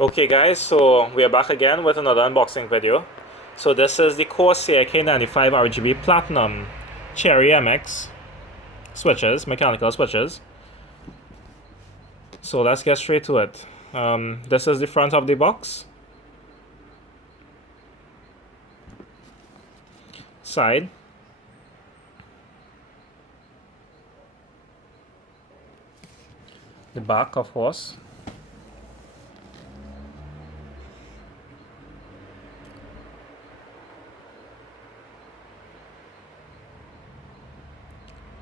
Okay guys, so we are back again with another unboxing video. So this is the Corsair K95 RGB Platinum Cherry MX switches, mechanical switches. So let's get straight to it. This is the front of the box. Side. The back, of course.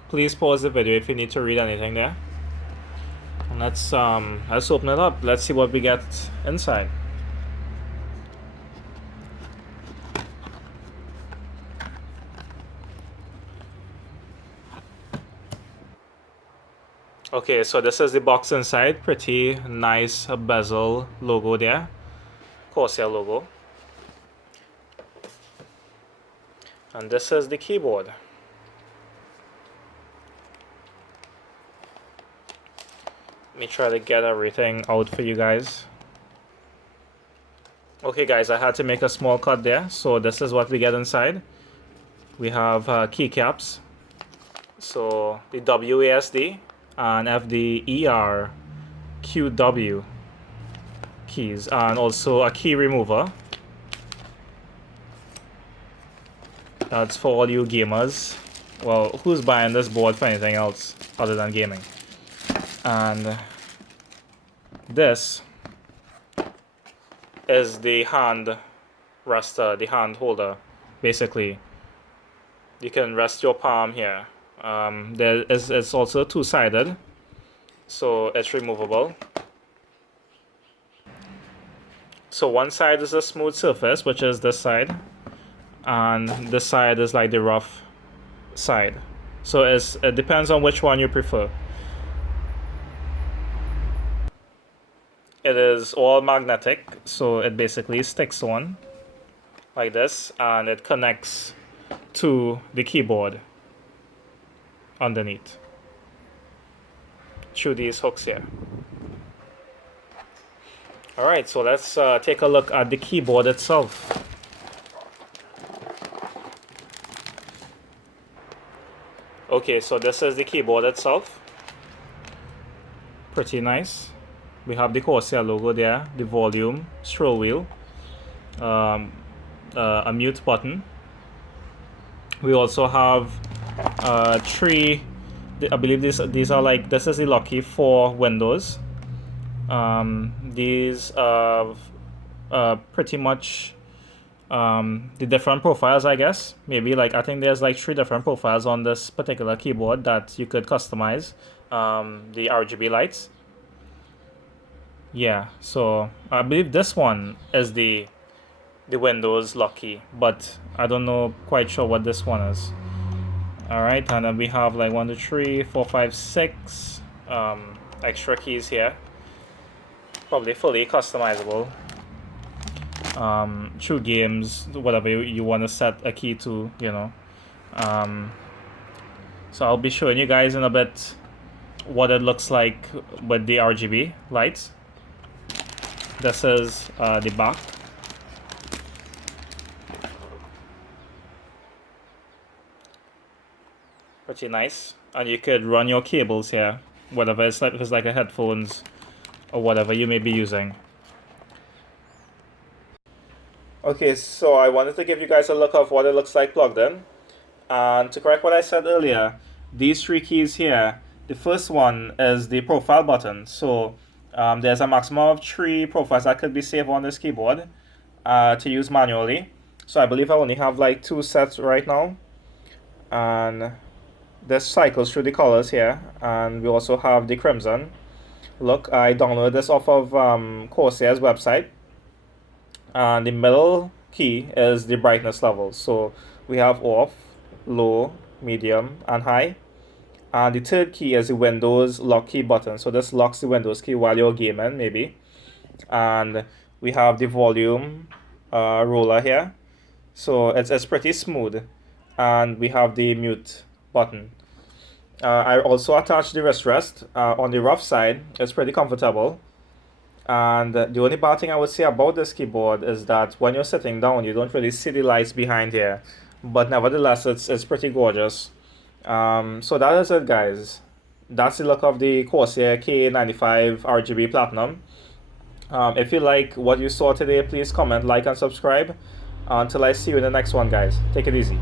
Please pause the video if you need to read anything there. And let's open it up. Let's see what we get inside. Okay, so this is the box inside. Pretty nice bezel logo there. Corsair logo. And this is the keyboard. Let me try to get everything out for you guys. Okay guys, I had to make a small cut there. So this is what we get inside. We have keycaps. So the WASD and FDER QW keys, and also a key remover. That's for all you gamers. Well, who's buying this board for anything else other than gaming? And this is the hand rester, the hand holder. Basically, you can rest your palm here. It's also two-sided, so it's removable. So one side is a smooth surface, which is this side, and this side is like the rough side. So it depends on which one you prefer. It is all magnetic, so it basically sticks on like this, and it connects to the keyboard underneath through these hooks here. Alright, so let's take a look at the keyboard itself. Okay, so this is the keyboard itself. Pretty nice. We have the Corsair logo there, the volume, scroll wheel, a mute button. We also have three, I believe these are like, this is the lucky for Windows. These are pretty much the different profiles, I guess. Maybe like, I think there's like 3 different profiles on this particular keyboard that you could customize the RGB lights. Yeah, so I believe this one is the Windows lucky, but I don't know quite sure what this one is. Alright, and then we have like 1, 2, 3, 4, 5, 6 extra keys here. Probably fully customizable. Through games, whatever you want to set a key to, you know. So I'll be showing you guys in a bit what it looks like with the RGB lights. This is the back. Pretty nice, and you could run your cables here, whatever it's like, if it's like a headphones or whatever you may be using. Okay, so I wanted to give you guys a look of what it looks like plugged in. And to correct what I said earlier, these 3 keys here, the first one is the profile button. So there's a maximum of 3 profiles that could be saved on this keyboard to use manually. So I believe I only have like 2 sets right now. And this cycles through the colors here. And we also have the crimson. Look, I downloaded this off of Corsair's website. And the middle key is the brightness level. So we have off, low, medium, and high. And the third key is the Windows lock key button. So this locks the Windows key while you're gaming, maybe. And we have the volume roller here. So it's pretty smooth. And we have the mute button. I also attached the wrist rest on the rough side. It's pretty comfortable. And the only bad thing I would say about this keyboard is that when you're sitting down, you don't really see the lights behind here. But nevertheless, it's pretty gorgeous. So that is it, guys. That's the look of the Corsair K95 RGB Platinum. If you like what you saw today, please comment, like, and subscribe. Until I see you in the next one, guys. Take it easy.